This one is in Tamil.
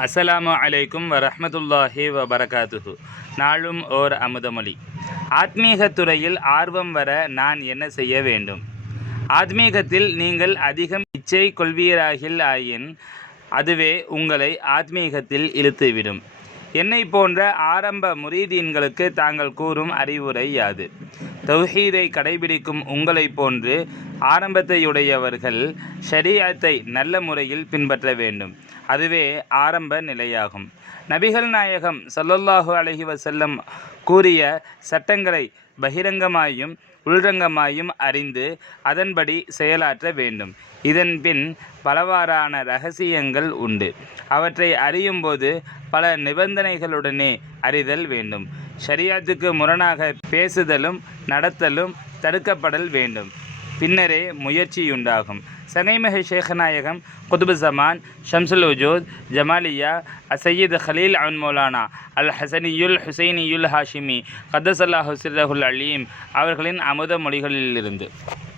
அஸ்ஸலாமு அலைக்கும் வரஹ்மத்துல்லாஹி வபரகாத்துஹு. நாளும் ஓர் அமுதமொழி. ஆத்மீகத் துறையில் ஆர்வம் வர நான் என்ன செய்ய வேண்டும்? ஆத்மீகத்தில் நீங்கள் அதிகம் இச்சை கொள்வீராகில் ஆயின் அதுவே உங்களை ஆத்மீகத்தில் இழுத்துவிடும். என்னை போன்ற ஆரம்ப முரீதீன்களுக்கு தாங்கள் கூறும் அறிவுரை யாது? தௌஹீதை கடைபிடிக்கும் உங்களை போன்று ஆரம்பத்தையுடையவர்கள் ஷரீஅத்தை நல்ல முறையில் பின்பற்ற வேண்டும். அதுவே ஆரம்ப நிலையாகும். நபிகள் நாயகம் ஸல்லல்லாஹு அலைஹி வஸல்லம் கூறிய சட்டங்களை பகிரங்கமாயும் உள்ரங்கமாயும் அறிந்து அதன்படி செயலாற்ற வேண்டும். இதன் பின் பலவாறான இரகசியங்கள் உண்டு. அவற்றை அறியும்போது பல நிபந்தனைகளுடனே அறிதல் வேண்டும். ஷரீஅத்துக்கு முரணாக பேசுதலும் நடத்தலும் தடுக்கப்படல் வேண்டும். பின்னரே முயற்சியுண்டாகும். சங்கைமிகு ஷேக் நாயகம் குதுபு ஜமான் ஷம்சுல் உஜூத் ஜமாலியா அசையீத் ஹலீல் அன் மௌலானா அல் ஹசனியுல் ஹுசைனியுல் ஹாஷிமி கத்தஸல்லாஹு சிர்ரஹுல் அலீம் அவர்களின் அமுத மொழிகளிலிருந்து.